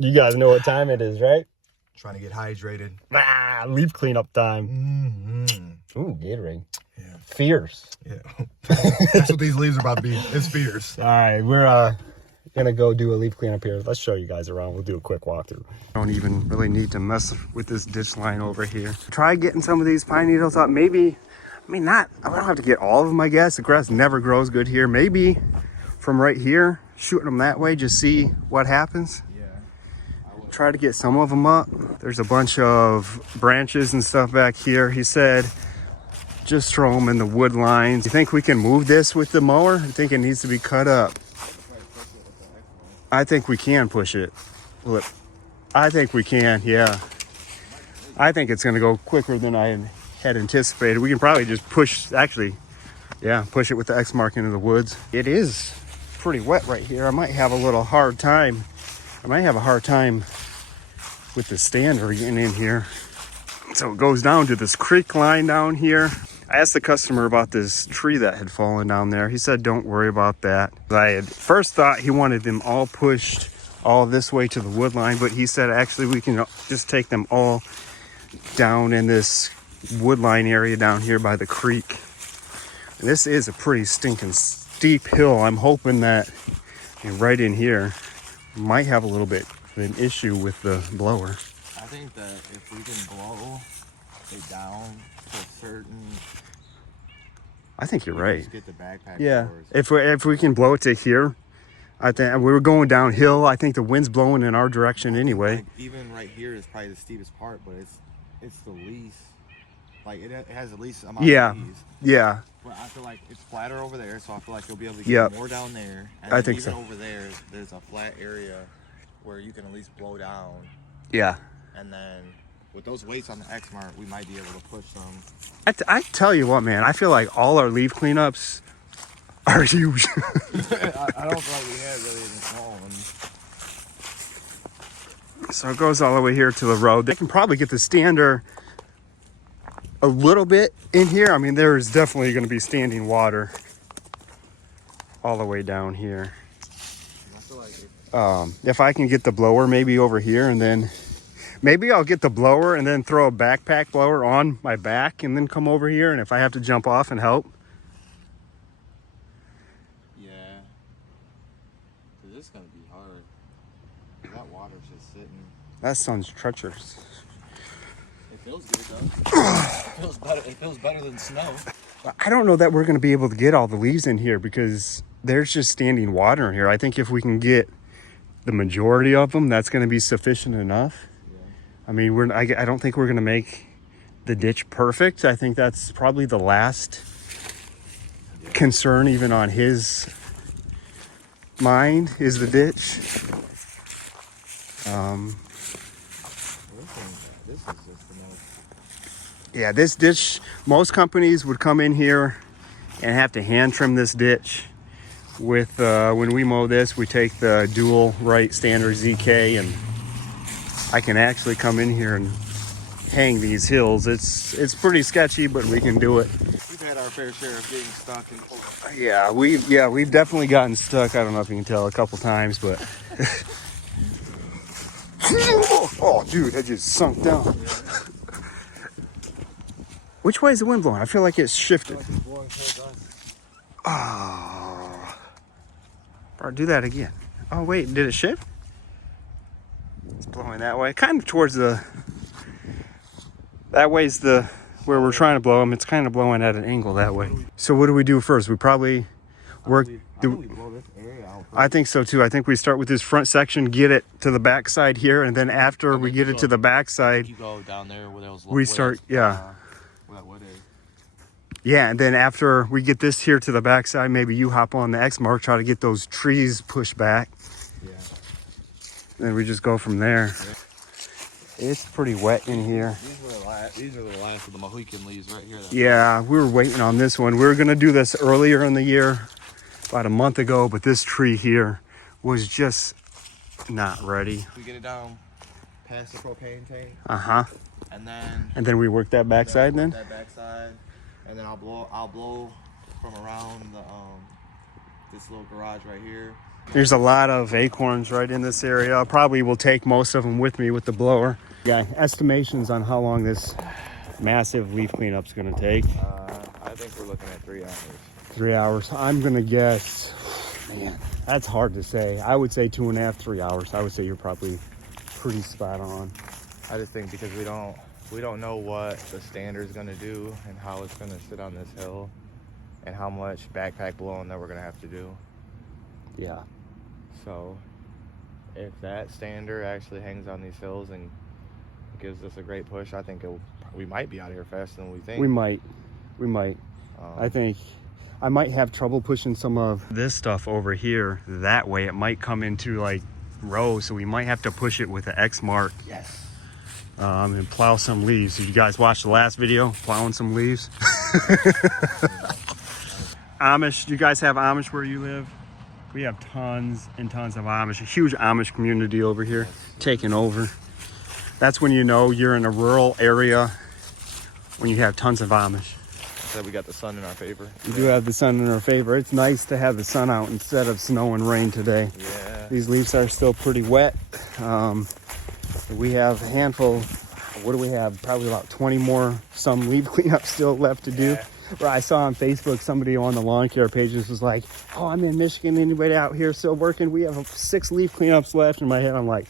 You guys know what time it is, right? Trying to get hydrated. Ah, leaf cleanup time. Mm-hmm. Ooh, Gatorade. Yeah. Fierce. Yeah. That's what these leaves are about to be. It's fierce. All right, we're gonna go do a leaf cleanup here. Let's show you guys around. We'll do a quick walkthrough. Don't even really need to mess with this ditch line over here. Try getting some of these pine needles up. Maybe, I mean, I don't have to get all of them, I guess. The grass never grows good here. Maybe from right here, shooting them that way, just see what happens. Try to get some of them up. There's a bunch of branches and stuff back here. He said, just throw them in the wood lines. You think we can move this with the mower? I think it needs to be cut up. I think we can push it. Look, I think we can, yeah. I think it's gonna go quicker than I had anticipated. We can probably just push, actually, yeah, push it with the X mark into the woods. It is pretty wet right here. I might have a little hard time. I might have a hard time with the stander getting in here. So it goes down to this creek line down here. I asked the customer about this tree that had fallen down there. He said, don't worry about that. I had first thought he wanted them all pushed all this way to the wood line, but he said, actually, we can just take them all down in this wood line area down here by the creek. And this is a pretty stinking steep hill. I'm hoping that right in here, might have a little bit of an issue with the blower. I think that if we can blow it down to a certain, I think you're right. just get the backpack. Yeah, doors. if we can blow it to here, I think we were going downhill. I think the wind's blowing in our direction anyway. Like, even right here is probably the steepest part, but it's the least. Like it has the least amount of leaves. Yeah. But I feel like it's flatter over there, so I feel like you'll be able to get more down there. And I think even so. over there, there's a flat area where you can at least blow down. Yeah. And then with those weights on the X mark, we might be able to push some. I tell you what, man, I feel like all our leaf cleanups are huge. I don't feel like we had really any small ones. So it goes all the way here to the road. They can probably get the stander a little bit in here. I mean, there is definitely going to be standing water all the way down here. I feel like if I can get the blower maybe over here, and then maybe I'll get the blower and then throw a backpack blower on my back and then come over here, and if I have to jump off and help. yeah, because it's going to be hard. That water's just sitting. That sun's treacherous. It feels good though. It feels better than snow. I don't know that we're going to be able to get all the leaves in here because there's just standing water in here. I think if we can get the majority of them, that's going to be sufficient enough. Yeah. I mean, I don't think we're going to make the ditch perfect. I think that's probably the last concern, even on his mind, is the ditch. This is just the most. Yeah, this ditch, most companies would come in here and have to hand trim this ditch. With when we mow this, we take the dual right standard ZK, and I can actually come in here and hang these hills. It's pretty sketchy, but we can do it. We've had our fair share of getting stuck in. Yeah, we've definitely gotten stuck. I don't know if you can tell, a couple times, but oh, dude, that just sunk down. Which way is the wind blowing? I feel like it's shifted. Oh, bro, do that again. Oh wait, did it shift? It's blowing that way, kind of towards the. That way's the where we're trying to blow them. It's kind of blowing at an angle that way. So what do we do first? We probably work. I think so too. I think we start with this front section, get it to the back side here, and then after we get it to the back side, You go down there where those. we start. Yeah. What is? Yeah, and then after we get this here to the backside, maybe you hop on the X mark, try to get those trees pushed back. Yeah. Then we just go from there. Yeah. It's pretty wet in here. These are the last of the Mohican leaves right here. Yeah, we were waiting on this one. We were gonna do this earlier in the year, about a month ago, but this tree here was just not ready. We get it down past the propane tank. Uh-huh. And then we work that backside then? That backside. And then I'll blow from around this little garage right here. There's a lot of acorns right in this area. I probably will take most of them with me with the blower. Yeah, estimations on how long this massive leaf cleanup's gonna take. I think we're looking at 3 hours. 3 hours. I'm gonna guess, man, that's hard to say. I would say 2.5, 3 hours. I would say you're probably pretty spot on. I just think because we don't know what the standard's gonna do and how it's gonna sit on this hill and how much backpack blowing that we're gonna have to do. Yeah. So if that stander actually hangs on these hills and gives us a great push, I think we might be out here faster than we think. We might. I think I might have trouble pushing some of this stuff over here that way. It might come into like row, so we might have to push it with an X mark. Yes. And plow some leaves. Did you guys watch the last video? Plowing some leaves? Amish, do you guys have Amish where you live? We have tons and tons of Amish. A huge Amish community over here, taking over. That's when you know you're in a rural area, when you have tons of Amish. So we got the sun in our favor. You do have the sun in our favor. It's nice to have the sun out instead of snow and rain today. Yeah. These leaves are still pretty wet. We have a handful. What do we have? Probably about 20 more some leaf cleanup still left to do. Yeah. Where I saw on Facebook somebody on the lawn care pages was like, "Oh, I'm in Michigan. Anybody out here still working? We have 6 leaf cleanups left." In my head, I'm like,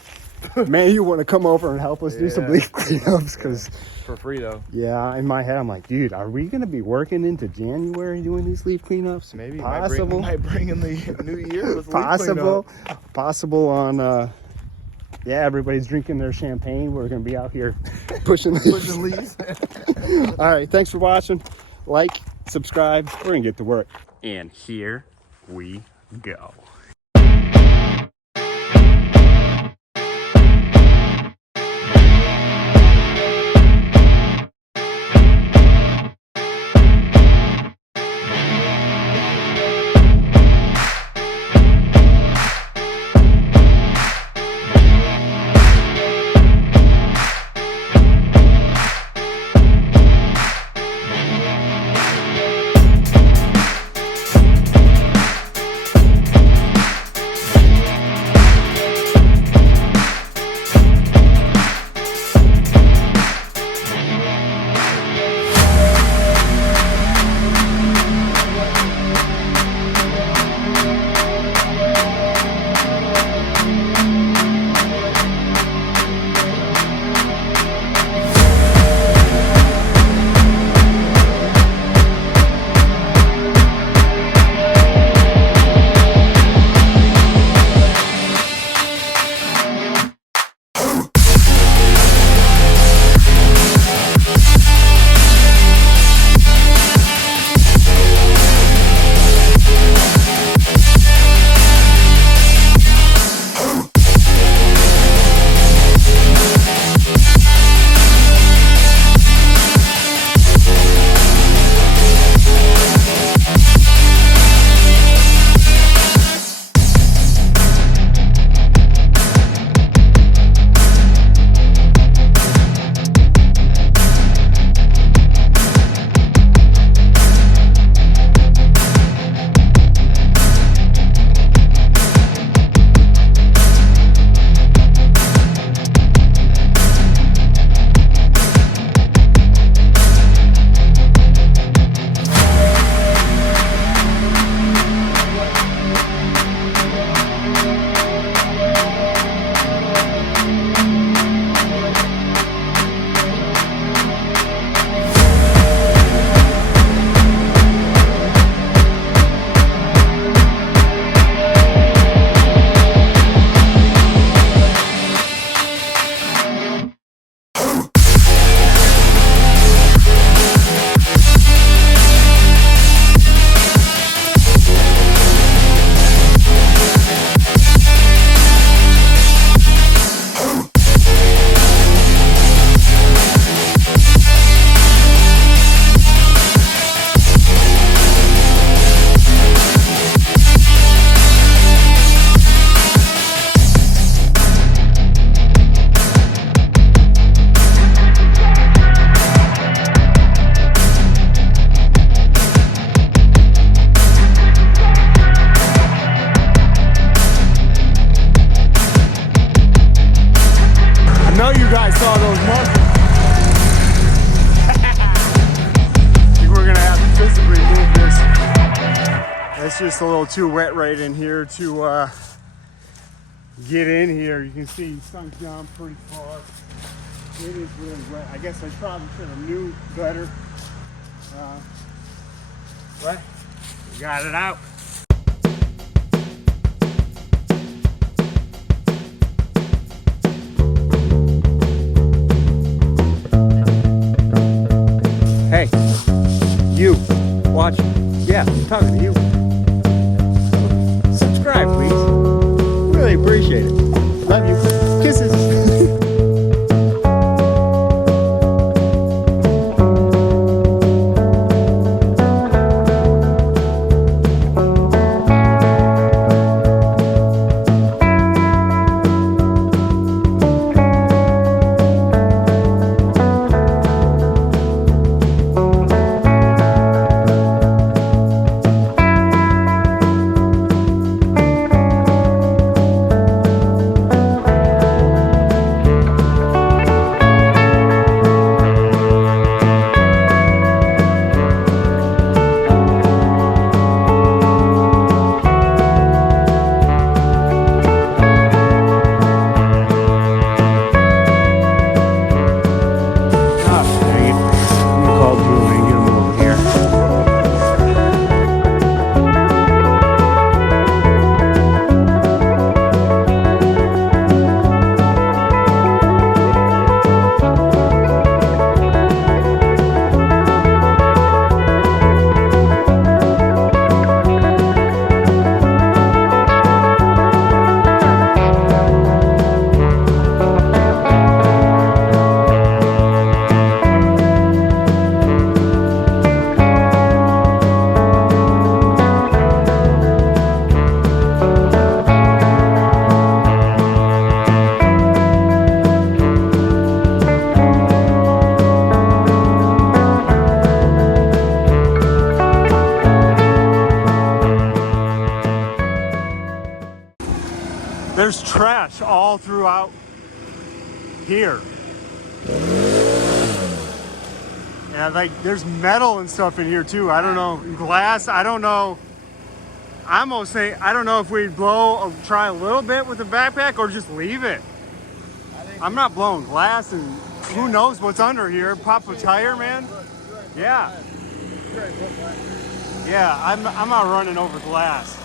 "Man, you want to come over and help us do some Yeah. leaf cleanups?" Because For free though. yeah, in my head, I'm like, "Dude, are we gonna be working into January doing these leaf cleanups?" Maybe possible. might bring in the new year with leaf Possible. cleanup. Possible on. Yeah, everybody's drinking their champagne. We're gonna be out here pushing leaves. All right, thanks for watching. Like, subscribe. We're gonna get to work. And here we go. just a little too wet right in here to get in here. You can see sunk down pretty far. It is really wet. I guess I probably should have knew better. But we got it out. Hey, you watching? Yeah, I'm talking to you. Subscribe, please. Really appreciate it. Love you. Kisses. There's trash all throughout here. And like there's metal and stuff in here too. I don't know, glass, I don't know. I'm almost saying, I don't know if we try a little bit with the backpack or just leave it. I'm not blowing glass and who knows what's under here. Pop a tire, man. Yeah. Yeah, I'm not running over glass.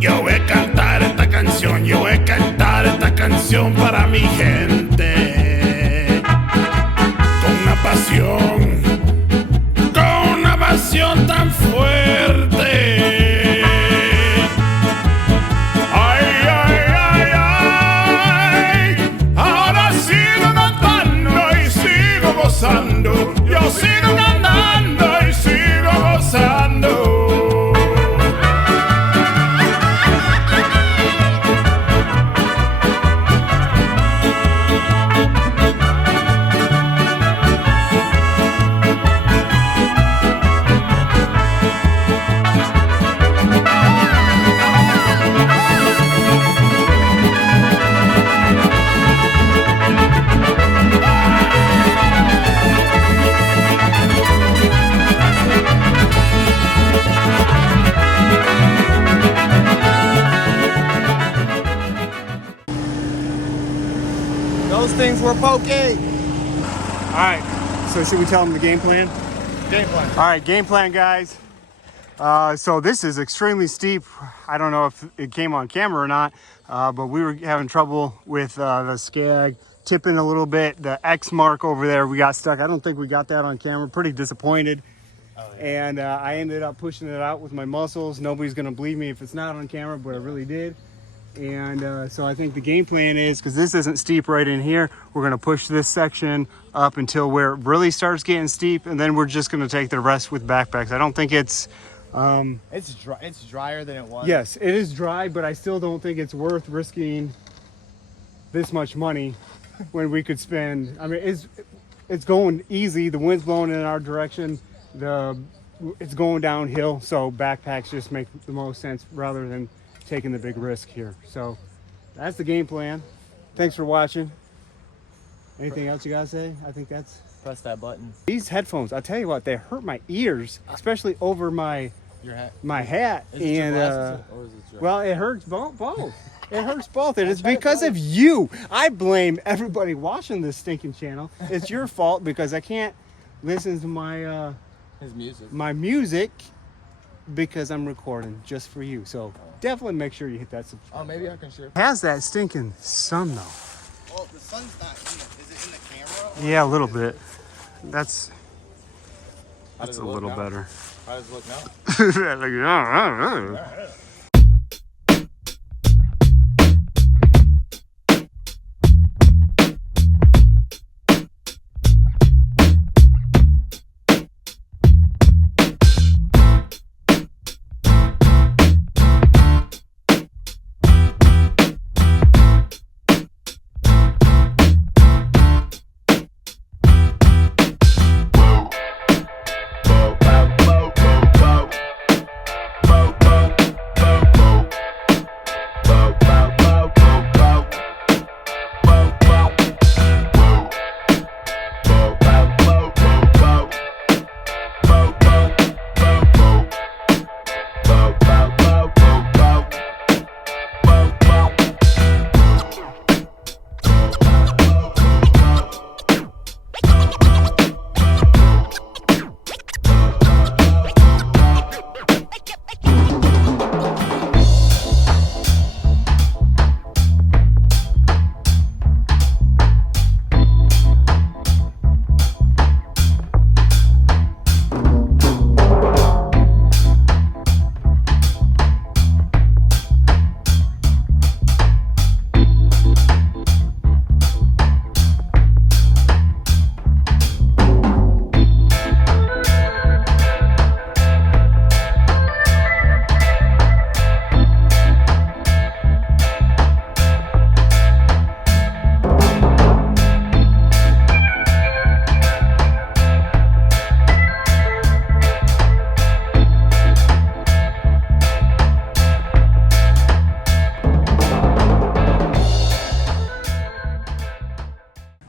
Yo voy a cantar esta canción para mi gente con una pasión tan fuerte. Ay, ay, ay, ay, ahora sigo cantando y sigo gozando, yo sigo cantando y sigo gozando. Those things were poking. All right, so should we tell them the game plan? Game plan. All right, game plan, guys. So this is extremely steep. I don't know if it came on camera or not, but we were having trouble with the Scag tipping a little bit. The X mark over there, we got stuck. I don't think we got that on camera. Pretty disappointed. Oh, yeah. And I ended up pushing it out with my muscles. Nobody's gonna believe me if it's not on camera, but I really did. And so I think the game plan is, because this isn't steep right in here, we're going to push this section up until where it really starts getting steep, and then we're just going to take the rest with backpacks. I don't think it's dry. It's drier than it was. Yes, it is dry, but I still don't think it's worth risking this much money when we could spend. I mean, it's going easy. The wind's blowing in our direction. The it's going downhill, so backpacks just make the most sense rather than taking the big risk here. So that's the game plan. Thanks for watching. Anything else you gotta say? I think that's... Press that button. These headphones, I'll tell you what, they hurt my ears, especially over my Your hat. my hat. Is it your And glasses or is it your... well, it hurts both. It hurts both, and it's because of you. I blame everybody watching this stinking channel. It's your fault because I can't listen to my His music. my music because I'm recording just for you. So definitely make sure you hit that subscribe. Oh, maybe I can share. How's that stinking sun though? Well, the sun's not in it. Is it in the camera? Yeah, a little bit. That's How does a it look little now? better. How does it look now? Like,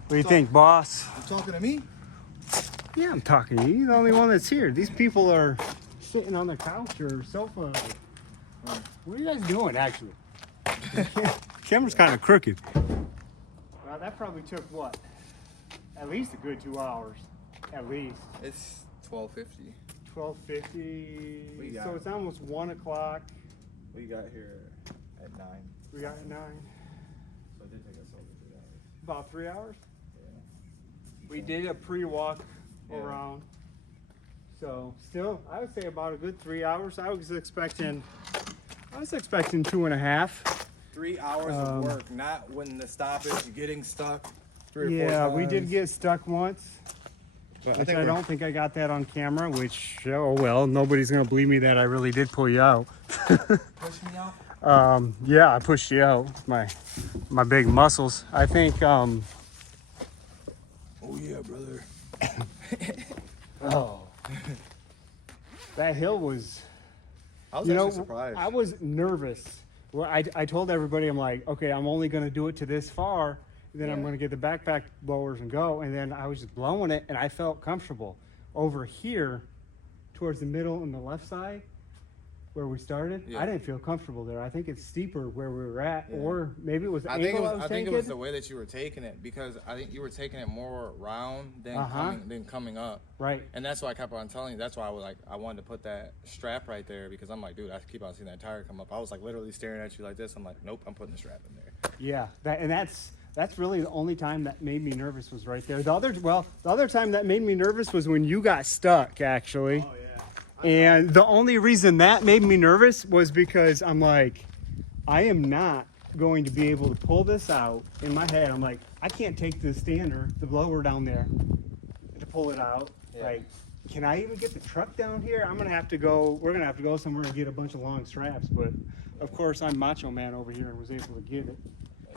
what do you think, boss? You talking to me? Yeah, I'm talking to you. You're the only one that's here. These people are sitting on the couch or sofa. What are you guys doing, actually? Camera's kind of crooked. Well, that probably took, what? At least a good 2 hours. At least. It's 12:50. 12:50. We got So it. it's almost 1 o'clock. We got here at 9. We got 9. So it did take us over 3 hours. About 3 hours? We did a pre-walk around. So still, I would say about a good 3 hours. I was expecting 2.5. 3 hours of work, not when the stoppage, getting stuck 3 or 4 Yeah, times. we did get stuck once. But Which I don't think I got that on camera, which, oh well, nobody's going to believe me that I really did pull you out. push me out. Yeah, I pushed you out. My big muscles. I think, Oh yeah, brother. oh. That hill was, I was you know, actually surprised. I was nervous. Well, I told everybody, I'm like, okay, I'm only going to do it to this far. Then I'm going to get the backpack blowers and go. And then I was just blowing it and I felt comfortable. Over here, towards the middle and the left side, where we started, Yeah. I didn't feel comfortable there. I think it's steeper where we were at, Yeah. or maybe it was the I think angle it I was. was I think it taking. was the way that you were taking it, because I think you were taking it more round than coming up. Right. And that's why I kept on telling you. That's why I wanted to put that strap right there, because I'm like, dude, I keep on seeing that tire come up. I was like literally staring at you like this. I'm like, nope, I'm putting the strap in there. Yeah, that's really the only time that made me nervous was right there. The other time that made me nervous was when you got stuck, actually. Oh yeah. And the only reason that made me nervous was because I'm like, I am not going to be able to pull this out. In my head, I'm like, I can't take the stander, the blower down there to pull it out. Yeah. Like, can I even get the truck down here? We're gonna have to go somewhere and get a bunch of long straps. But of course, I'm Macho Man over here and was able to get it.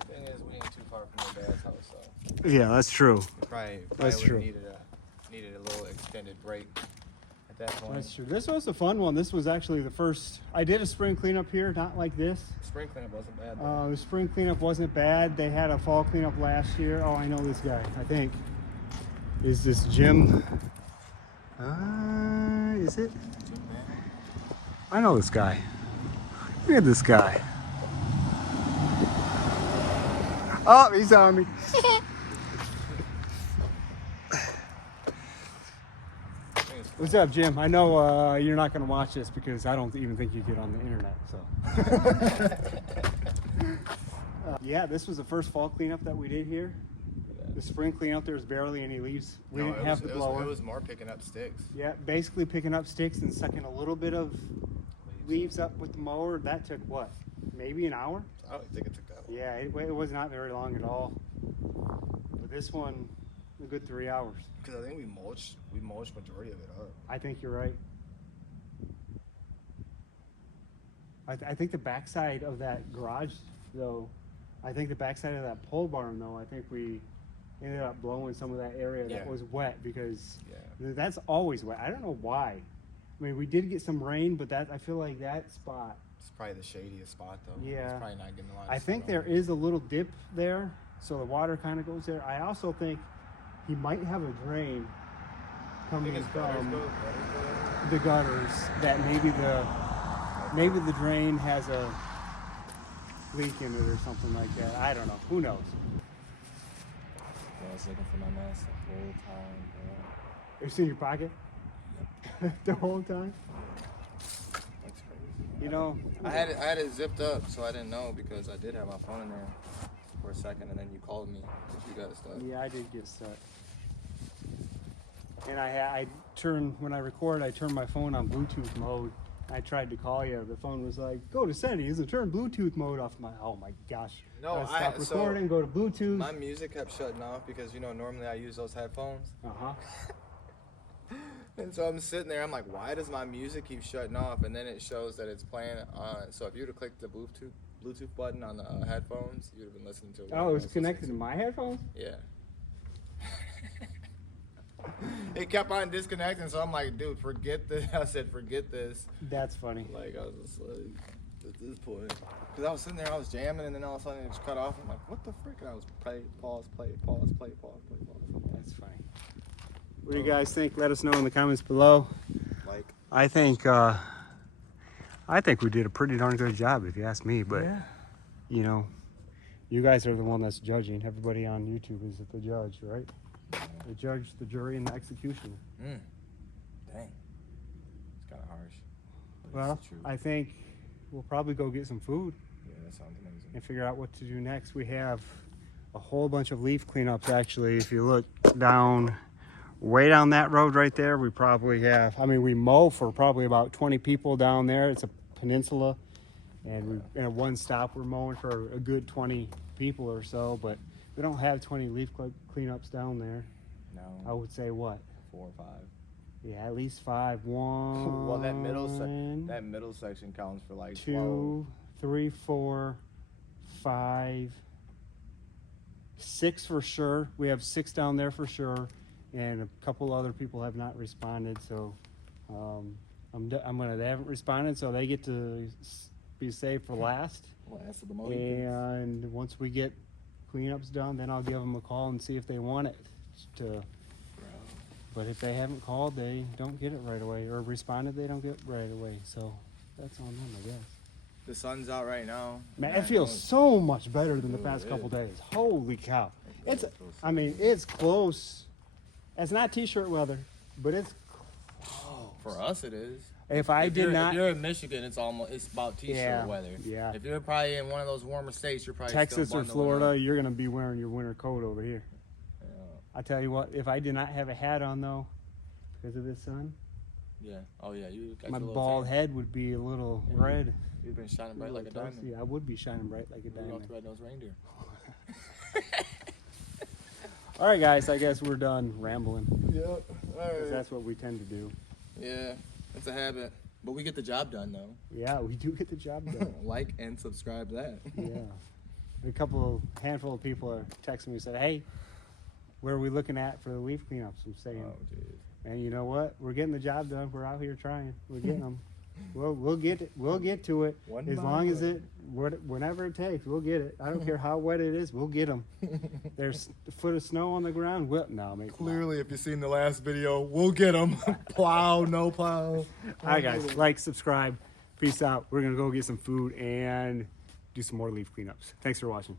The thing is, we ain't too far from your dad's house, so Yeah, that's true. probably That's would true. Needed a little extended break at Definitely. That's true. This was a fun one. This was actually the first. I did a spring cleanup here, not like this. Spring cleanup wasn't bad. Though. The spring cleanup wasn't bad. They had a fall cleanup last year. Oh, I know this guy. I think. Is this Jim? Is it? I know this guy. Look at this guy. Oh, he's on me. What's up, Jim? I know you're not going to watch this because I don't even think you get on the internet. So, yeah, this was the first fall cleanup that we did here. The spring cleanup, there was barely any leaves. We didn't have the blower. It was more picking up sticks. Yeah, basically picking up sticks and sucking a little bit of leaves up with the mower. That took what? Maybe an hour? I don't think it took that long. Yeah, it was not very long at all. But this one, a good 3 hours. Because I think we mulched majority of it up. I think you're right. I think the backside of that garage, though, I think the backside of that pole barn, though, I think we ended up blowing some of that area that was wet because that's always wet. I don't know why. I mean, we did get some rain, but I feel like that spot. It's probably the shadiest spot, though. Yeah. It's probably not getting a lot of I think sun there on it. is a little dip there, so the water kind of goes there. I also think he might have a drain coming from the gutters that maybe the drain has a leak in it or something like that. I don't know. Who knows? I was looking for my mask the whole time, bro. It's in your pocket the whole time. That's crazy. You know, I had it zipped up, so I didn't know because I did have my phone in there for a second, and then you called me because you got stuck. yeah, I did get stuck. And when I record, I turn my phone on Bluetooth mode. I tried to call you. The phone was like, go to settings and turn Bluetooth mode off. Oh my gosh. No, stop recording, go to Bluetooth. My music kept shutting off because, normally I use those headphones. Uh-huh. And so I'm sitting there, I'm like, why does my music keep shutting off? And then it shows that it's playing on. So if you would have clicked the Bluetooth button on the headphones, you would have been listening to it. Oh, it was connected to my headphones? Yeah. It kept on disconnecting, so I'm like, dude, forget this. I said, forget this. That's funny. Like, I was just like, at this point. Because I was sitting there, I was jamming, and then all of a sudden it just cut off. I'm like, what the frick? And I was play, pause, play, pause, play, pause, play, pause. That's funny. What do you guys think? Let us know in the comments below. Like, I think we did a pretty darn good job, if you ask me. But you guys are the one that's judging. Everybody on YouTube is the judge, right? The judge, the jury, and the executioner. dang. It's kind of harsh. But Well, it's the truth. I think we'll probably go get some food Yeah, that sounds amazing. and figure out what to do next. We have a whole bunch of leaf cleanups, actually. If you look way down that road right there, we probably have, we mow for probably about 20 people down there. It's a peninsula, and in one stop we're mowing for a good 20 people or so, but we don't have 20 leaf cleanups down there. No. I would say what? 4 or 5. Yeah, at least 5. 1. Well, that middle section counts for like 2, 12. 3, 4, 5, 6 for sure. We have 6 down there for sure, and a couple other people have not responded. So they haven't responded, so they get to be saved for last. Last of the Mohicans. And once we get cleanups done, then I'll give them a call and see if they want it. But if they haven't called, they don't get it right away, or responded, they don't get it right away. So that's on them, I guess. The sun's out right now. Man, it feels so much better than the past couple days. Holy cow! It's close. It's not t-shirt weather, but it's. For us, it is. If you're in Michigan, it's about t-shirt weather. Yeah. If you're probably in one of those warmer states, you're probably Texas still or bundling Florida, up. you're gonna be wearing your winter coat over here. Yeah. I tell you what, if I did not have a hat on though, because of this sun, Yeah. Oh yeah, you got my your little bald tan. head would be a little red. You've been shining bright like a diamond. Yeah, I would be shining bright like a Rudolph diamond. the Red-Nosed Reindeer. All right, guys, I guess we're done rambling. Yep. All 'Cause that's what we tend to do. Yeah, it's a habit, but we get the job done though. Yeah, we do get the job done. Like and subscribe to that. Yeah. Handful of people are texting me and said, hey, What are we looking at for the leaf cleanups? I'm saying. Oh, jeez. And you know what? We're getting the job done. We're out here trying. We're getting them. We'll get it. We'll get to it. One As by long as one. whenever it takes, we'll get it. I don't care how wet it is. We'll get them. There's a foot of snow on the ground. No, maybe not. Clearly, if you've seen the last video, we'll get them. Plow, no plow. All right, guys. Like, subscribe. Peace out. We're gonna go get some food and do some more leaf cleanups. Thanks for watching.